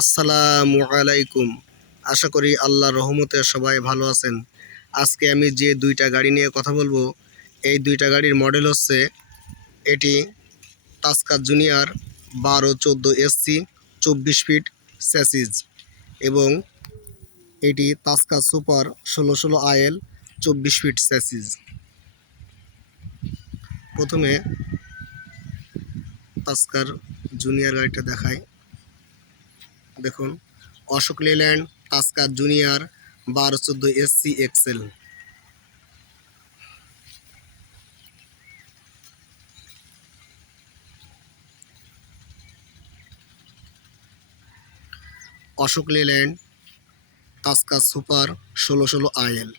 আসসালামু আলাইকুম। আশা করি আল্লাহর রহমতে সবাই ভালো আছেন। আজকে আমি যে দুইটা গাড়ি নিয়ে কথা বলবো, এই দুইটা গাড়ির মডেল হচ্ছে এটি Tusker junior 1214 SC 24 feet chassis এবং এটি Tusker super 1616 IL 24 feet chassis. প্রথমে তাস্কার জুনিয়র গাড়িটা দেখায়। দেখুন, Ashok Leyland Tusker junior 1214 SC এক্সেল। Ashok Leyland Tusker super 1616 IL.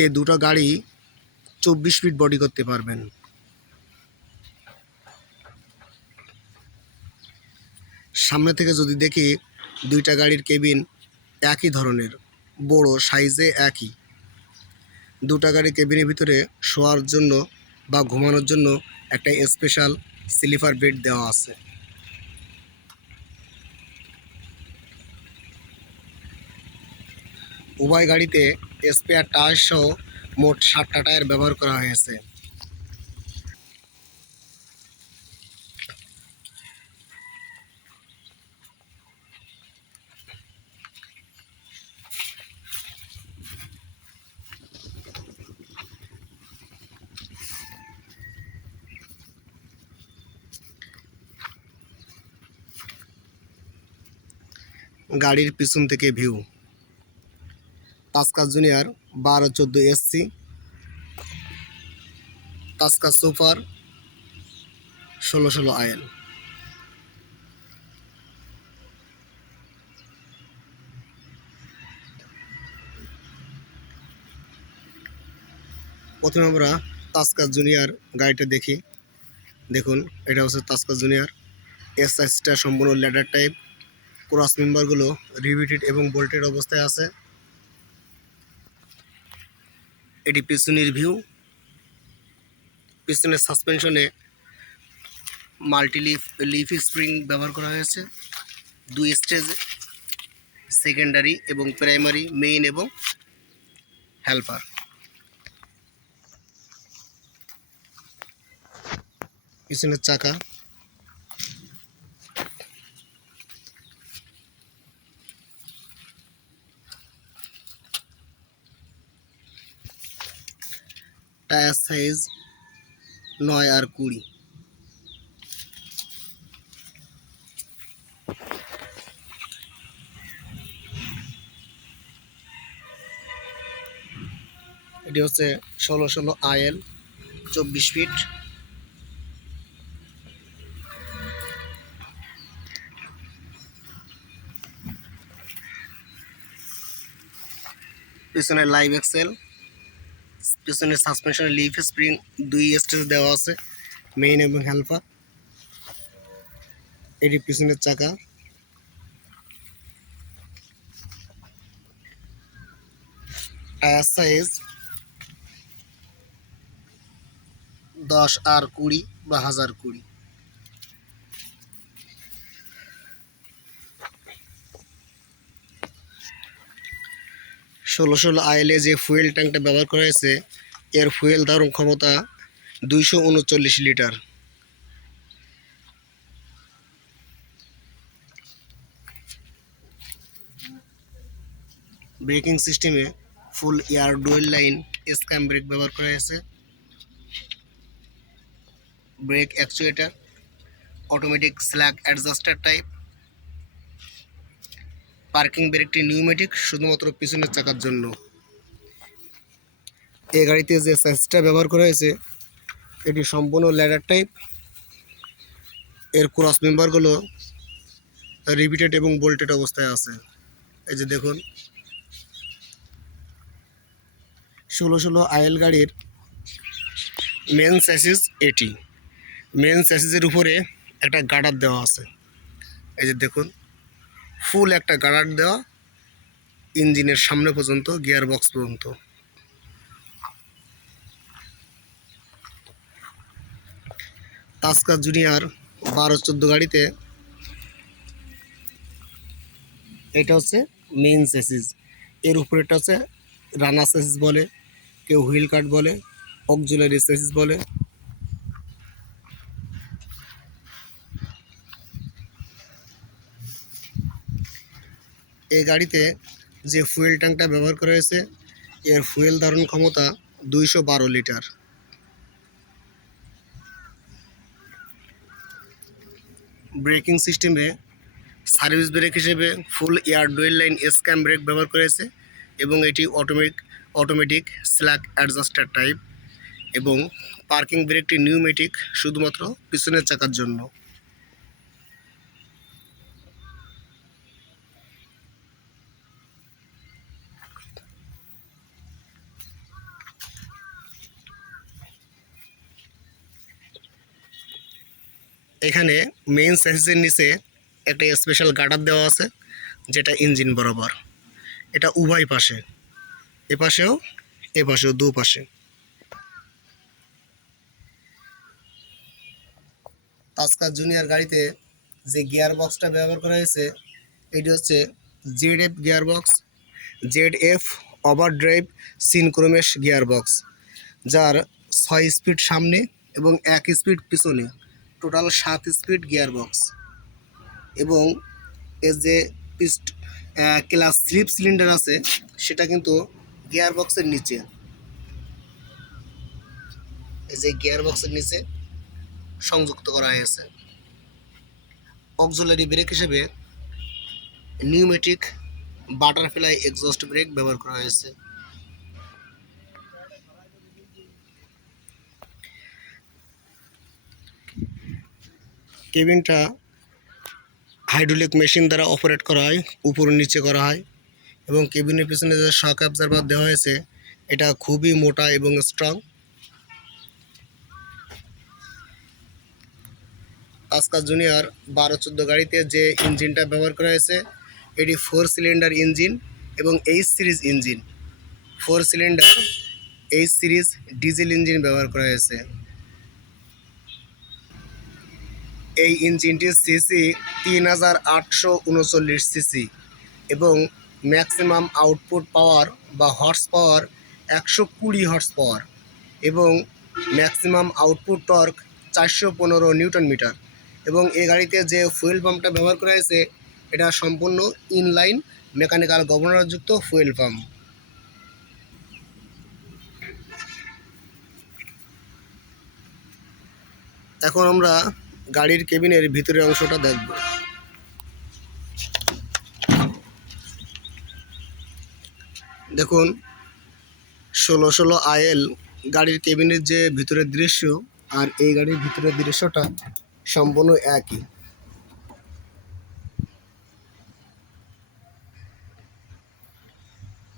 এই দুটো গাড়ি 24 ফিট বডি করতে পারবেন। সামনে থেকে যদি দেখি, দুইটা গাড়ির কেবিন একই ধরনের, বড় সাইজে একই। দুটা গাড়ির কেবিনের ভিতরে শোয়ার জন্য বা ঘুমানোর জন্য একটা স্পেশাল স্লিপার বেড দেওয়া আছে। উভয় গাড়িতে স্পেয়ার টায়ার সহ মোট 7টা টায়ার ব্যবহার করা হয়েছে। গাড়ির পিছন থেকে view. Tusker junior 1214 SC, Tusker super 1616 IL. প্রথমে আমরা তাস্কা জুনিয়র গাড়িটা দেখি। দেখুন, এটা হচ্ছে তাস্কা জুনিয়র। এর সাইজটা সম্পূর্ণ ল্যাডার টাইপ। ক্রস মেম্বারগুলো রিভিটেড এবং বোল্টেড অবস্থায় আছে। এটি পিছনের ভিউ। পিছনের সাসপেনশনে মাল্টি লিফ স্প্রিং ব্যবহার করা হয়েছে দুই স্টেজে, সেকেন্ডারি এবং প্রাইমারি, মেইন এবং হেল্পার। পিছনের চাকা, টায়ার সাইজ 9 আর 20। এটি হচ্ছে 1616 আইএল 24 ফিট। পিছনে লাইভ এক্সেল। পিছনের সাসপেনশনে লিফ স্প্রিং দুই স্টেজ দেওয়া আছে, মেইন এবং হেল্পার। এটি পিছনের চাকা। টায়ার সাইজ 10 আর 20 বা 1020। 1616 আইএলে যে ফুয়েল ট্যাঙ্কটা ব্যবহার করা হয়েছে, এর ফুয়েল ধারণ ক্ষমতা 239 লিটার। ব্রেকিং সিস্টেমে full air dual line S cam brake ব্যবহার করা হয়েছে। Brake actuator automatic slack adjuster type. Parking ব্রেকটি নিউমেটিক, শুধুমাত্র পিছনের চাকার জন্য। এই গাড়িতে যে সাইজটা ব্যবহার করা হয়েছে, এটি সম্পূর্ণ ল্যাডার টাইপ। এর ক্রস মেম্বারগুলো রিপিটেড এবং বোল্টেড অবস্থায় আছে। এই যে দেখুন, 1616 আইএল গাড়ির মেন স্যাসিস এটি। মেন স্যাসিসের উপরে একটা গার্ডার দেওয়া আছে। এই যে দেখুন, ফুল একটা গার্ডার দেওয়া, ইঞ্জিনের সামনে পর্যন্ত, গিয়ার বক্স পর্যন্ত। তাস্কা জুনিয়র 12-14 গাড়িতে এটা হচ্ছে মেইন চেসিস, এর উপরেটা হচ্ছে রানার চেসিস বলে, কেউ হুইল কাট বলে, অক্সিলারি চেসিস বলে। এই গাড়িতে যে ফুয়েল ট্যাঙ্কটা ব্যবহার করা হয়েছে এর ফুয়েল ধারণ ক্ষমতা 212 লিটার। ব্রেকিং সিস্টেমে সার্ভিস ব্রেক হিসেবে full air dual line S cam brake ব্যবহার করেছে এবং এটি অটোমেটিক স্ল্যাক অ্যাডজাস্টার টাইপ, এবং পার্কিং ব্রেকটি নিউমেটিক শুধুমাত্র পিছনের চাকার জন্য। এখানে মেইন স্যাসিসের নিচে একটা স্পেশাল গার্ডার দেওয়া আছে যেটা ইঞ্জিন বরাবর, এটা উভয় পাশে, এপাশেও এপাশেও দুপাশে। তাস্কা জুনিয়র গাড়িতে যে গিয়ার বক্সটা ব্যবহার করা হয়েছে এটি হচ্ছে ZF gear box, ZF overdrive সিনক্রোমেশ gear box, যার 6 স্পিড সামনে এবং 1 স্পিড পিছনে, টোটাল 7 স্পিড গিয়ার বক্স। এবং এর যে ক্লাস স্লিপ সিলিন্ডার আছে সেটা কিন্তু গিয়ার বক্সের নিচে, এই যে গিয়ার বক্সের নিচে সংযুক্ত করা হয়েছে। অক্সিলারি ব্রেক হিসেবে নিউমেটিক বাটারফ্লাই এক্সস্ট ব্রেক ব্যবহার করা হয়েছে। কেবিনটা হাইড্রোলিক মেশিন দ্বারা অপারেট করা হয়, উপর নিচে করা হয়, এবং কেবিনের পিছনে যে শক অ্যাবজর্ভার দেওয়া হয়েছে এটা খুবই মোটা এবং স্ট্রং। তাস্কা জুনিয়র 12-14 গাড়িতে যে ইঞ্জিনটা ব্যবহার করা হয়েছে এটি 4 সিলিন্ডার ইঞ্জিন এবং H series engine, 4 cylinder H series diesel engine ব্যবহার করা হয়েছে। এই ইঞ্জিনটির সিসি 3839 সিসি এবং ম্যাক্সিমাম আউটপুট পাওয়ার বা হর্স পাওয়ার 120 হর্স পাওয়ার এবং maximum output torque 415 newton metre. এবং এই গাড়িতে যে ফুয়েল পাম্পটা ব্যবহার করা হয়েছে এটা সম্পূর্ণ ইনলাইন মেকানিক্যাল গভর্নরযুক্ত ফুয়েল পাম্প। এখন আমরা গাড়ির কেবিনের ভিতরের অংশটা দেখব। দেখুন 1616 IL গাড়ির কেবিনের যে ভিতরের দৃশ্য আর এই গাড়ির ভিতরের দৃশ্যটা সম্পূর্ণ একই।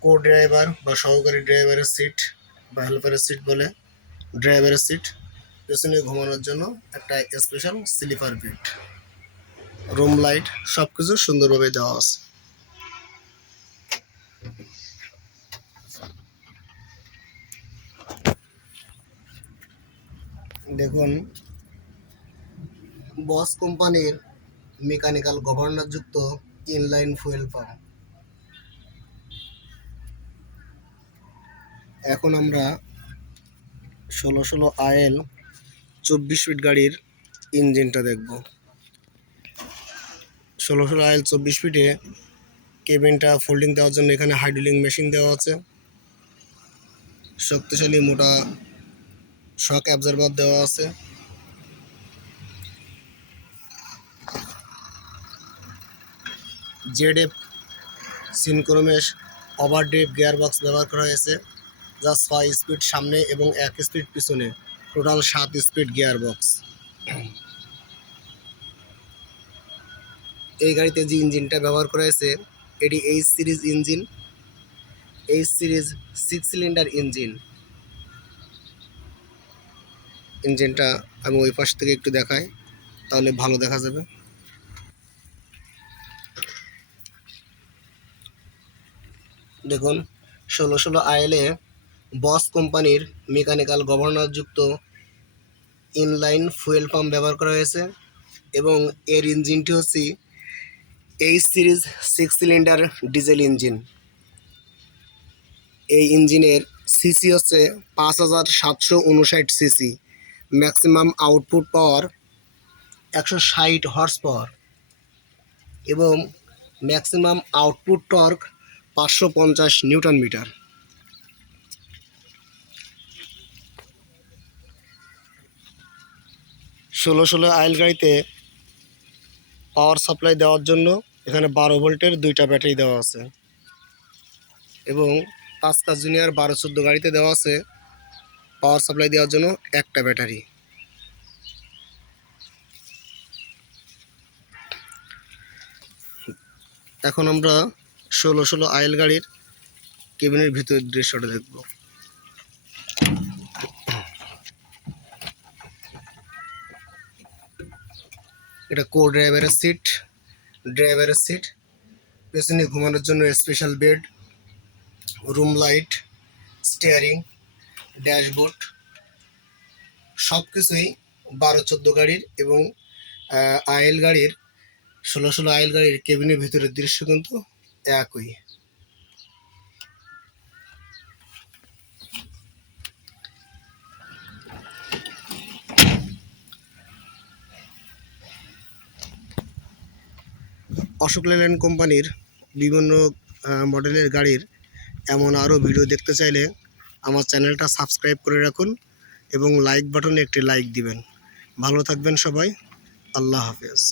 কো ড্রাইভার বা সহকারী ড্রাইভারের সিট বা হেল্পারের সিট বলে, ড্রাইভারের সিট, পেছনে ঘুমানোর জন্য একটা special sleeper bed, room light সব কিছু সুন্দরভাবে দেওয়া আছে। দেখুন বস কোম্পানির মেকানিক্যাল গভর্নরযুক্ত ইনলাইন ফুয়েল পাম্প। এখন আমরা 1616 IL 24 ফিট গাড়ির ইঞ্জিনটা দেখব। 1616 IL 24 ফিটে কেবিনটা ফোল্ডিং দেওয়ার জন্য এখানে হাইড্রোলিক মেশিন দেওয়া আছে, শক্তিশালী মোটা শক অ্যাবজর্ভার দেওয়া আছে। ZF সিনক্রোমেশ ওভারড্রাইভ গিয়ার বক্স ব্যবহার করা হয়েছে, যা 6 স্পিড সামনে এবং 1 স্পিড পিছনে, টোটাল 7 স্পিড গিয়ার বক্স। এই গাড়িতে যে ইঞ্জিনটা ব্যবহার করা হয়েছে এটি H series engine, H series 6 cylinder engine. ইঞ্জিনটা আমি ওই পাশ থেকে একটু দেখাই তাহলে ভালো দেখা যাবে। দেখুন 1616 IL বস কোম্পানির মেকানিক্যাল গভর্নরযুক্ত ইনলাইন ফুয়েল পাম্প ব্যবহার করা হয়েছে এবং এর ইঞ্জিনটি হচ্ছে H series 6 cylinder diesel engine. এই ইঞ্জিনের সিসি হচ্ছে 5759 CC, maximum output power 160 horse power এবং maximum output torque 550 newton metre. ষোলো আইল গাড়িতে পাওয়ার সাপ্লাই দেওয়ার জন্য এখানে 12 ভোল্টের 2টা ব্যাটারি দেওয়া আছে এবং পাঁচটা জুনিয়র 12-14 গাড়িতে দেওয়া আছে পাওয়ার সাপ্লাই দেওয়ার জন্য একটা ব্যাটারি। এখন আমরা 16 আইল গাড়ির কেবিনের ভিতরের দৃশ্যটা দেখব। এটা ড্রাইভারের সিট, পেছনে ঘুমানোর জন্য special bed, room light, steering, dashboard, সব কিছুই 12-14 গাড়ির এবং আইল গাড়ির 16 আইল গাড়ির কেবিনের ভিতরের দৃশ্য কিন্তু একই। অশোক লেল্যান্ড কোম্পানির বিভিন্ন মডেলের গাড়ির এমন আরও ভিডিও দেখতে চাইলে আমার চ্যানেলটা সাবস্ক্রাইব করে রাখুন এবং লাইক বাটনে একটি লাইক দিবেন। ভালো থাকবেন সবাই। আল্লাহ হাফেজ।